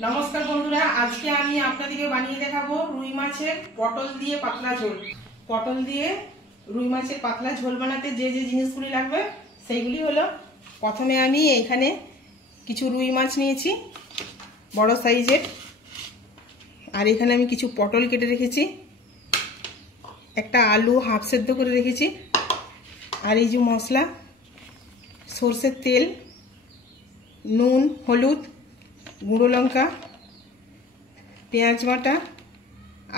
नमस्कार बंधुरा आज के आमी आपनादेरके बानिये देखाबो रुई माछेर पटल दिए पातला झोल। पटल दिए रुई माछेर पातला झोल बानाते जे जे जिनिसगुली लागबे सेइगुली हलो प्रथमे आमी एखाने किछु रुई माछ नियेछि बड़ साइजेर और एखाने आमी किछु पटल केटे रेखेछि एकटा आलू हाफ सेদ্ধ करे रेखेछि और एइ जे मशला सर्षेर तेल नून हलुद गुड़ो लंका पेঁয়াজ बाटा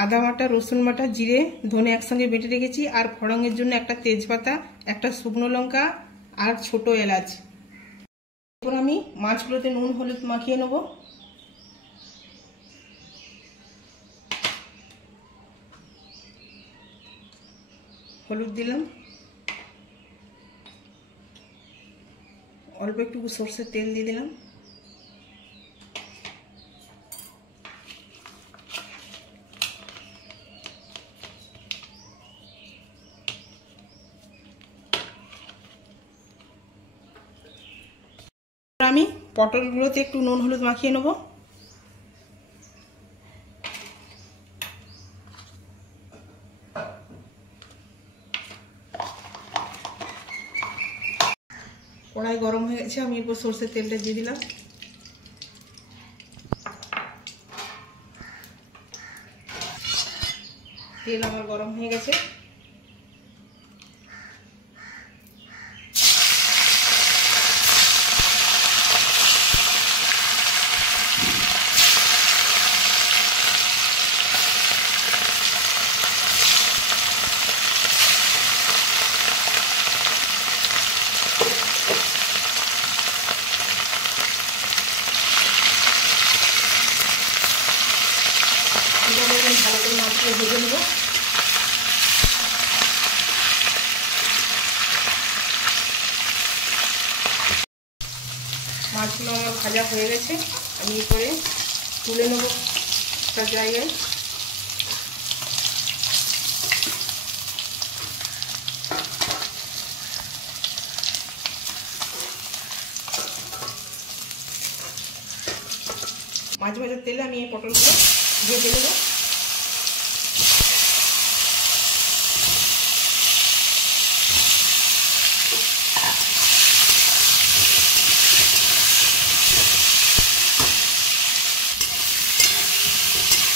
आदा बाटा रसुन बाटा जिरे धने एकसंगे बेटे रेखेছি और फोड़নের জন্য একটা তেজপাতা একটা শুকনো লঙ্কা আর ছোট এলাচ। এরপর আমি মাছগুলোতে নুন হলুদ মাখিয়ে নেব। হলুদ দিলাম, অল্প একটু সরষের তেল দিয়ে দিলাম, আমি পটলগুলোতে একটু নুন হলুদ মাখিয়ে নেব। কড়াই গরম হয়ে গেছে, আমি এরপর সরষের তেলটা দিয়ে দিলাম। তেল আমার গরম হয়ে গেছে, ভালো করে মাছগুলো ভেজে নেব। মাছগুলো আমার ভাজা হয়ে গেছে, আমি এরপরে তুলে নেব একটা জায়গায়। মাছ ভাজার তেলে আমি এই পটলগুলো ভেজে নেব।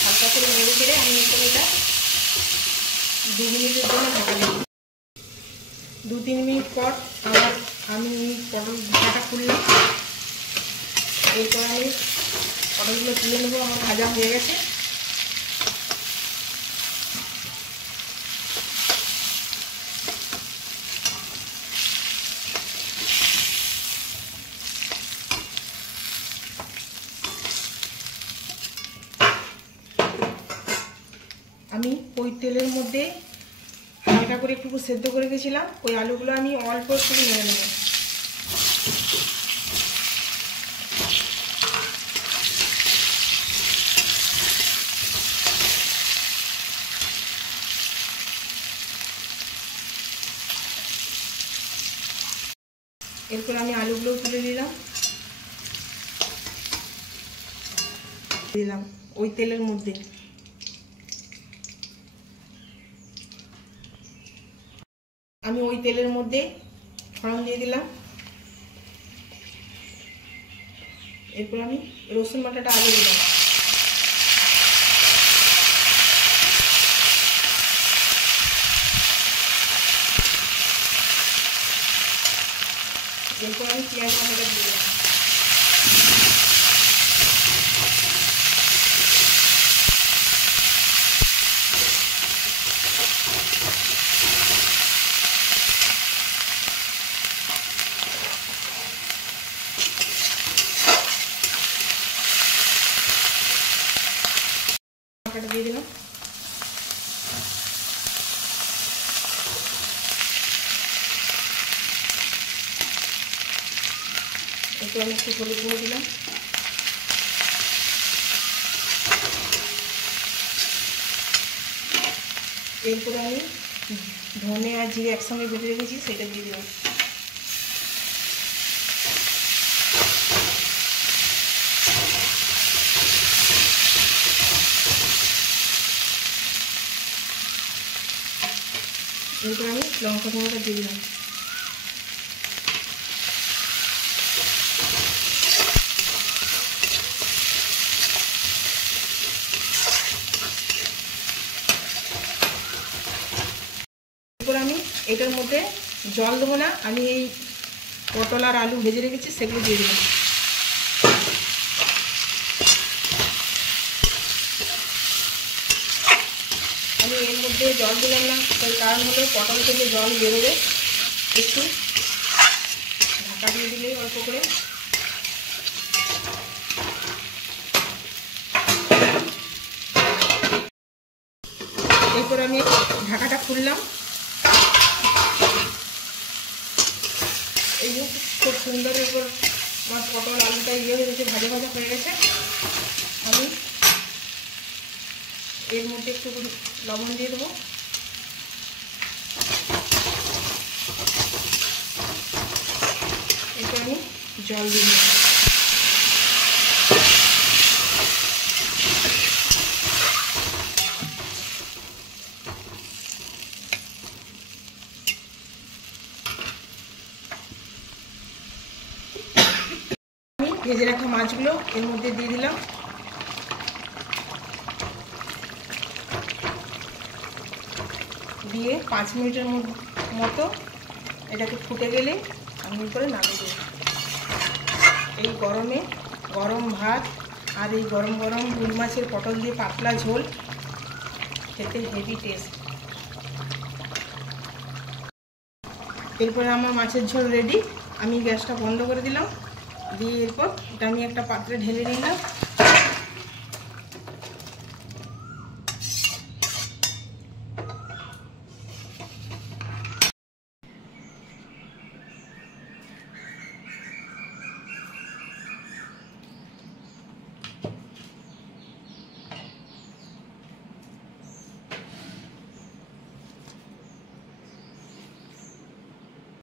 হালকা করে নেড়ে চেড়ে আমি এটা 2 মিনিটের জন্য ঢেকে দেব। 2-3 মিনিট পর আমি পটল ঢাকা খুললাম। এরপর আমি পটলগুলো তুলে নেব, আমার ভাজা হয়ে গেছে। আমি ওই তেলের মধ্যে হালকা করে একটু সেদ্ধ করে দিয়েছিলাম ওই আলুগুলো আমি অল্প একটু নেড়ে নেব। এরপর আমি আলুগুলো তুলে দিলাম ওই তেলের মধ্যে। আমি ওই তেলের মধ্যে ফোড়ন দিয়ে দিলাম। এরপর আমি রসুন বাটাটা আগে দিলাম। এরপর আমি পেঁয়াজ বাটাটা দিয়ে দিলাম। দিয়ে দিলাম। একটু আমি একটু হলুদ গুঁড়ো দিলাম। এরপরে আমি ধনে আর জিরে একসঙ্গে বেটে রেখেছি সেটা দিয়ে দিলাম। এরপর আমি লঙ্কা গুঁড়োটা দিয়ে দিলাম। এরপর আমি এটার মধ্যে জল দেবো না, আমি এই পটল আর আলু ভেজে রেখেছি সেগুলো দিয়ে দিলাম। আমি এর মধ্যে জল দিলাম না, তার কারণ হলো পটল থেকে জল বেরোবে, একটু ঢাকা দিয়ে দিলেই অল্প করে। এরপর আমি ঢাকাটা খুললাম। এই যে খুব সুন্দর এরপর আমার পটল আলুটা হয়ে গেছে, ভাজা ভাজা হয়ে গেছে। আমি এর মধ্যে একটু লবণ দিয়ে দেবো। এরপর আমি জল দিয়ে দেবো। আমি ভেজে রাখা মাছগুলো এর মধ্যে দিয়ে দিলাম। দিয়ে 5 মিনিটের মতো এটাকে ফুটে গেলে আমি করে নামিয়ে দেব। এই গরমে গরম ভাত আর এই গরম গরম রুই মাছের পটল দিয়ে পাতলা ঝোল খেতে হেভি টেস্ট। এরপরে আমার মাছের ঝোল রেডি। আমি গ্যাসটা বন্ধ করে দিলাম, দিয়ে এরপর এটা আমি একটা পাত্রে ঢেলে নিলাম।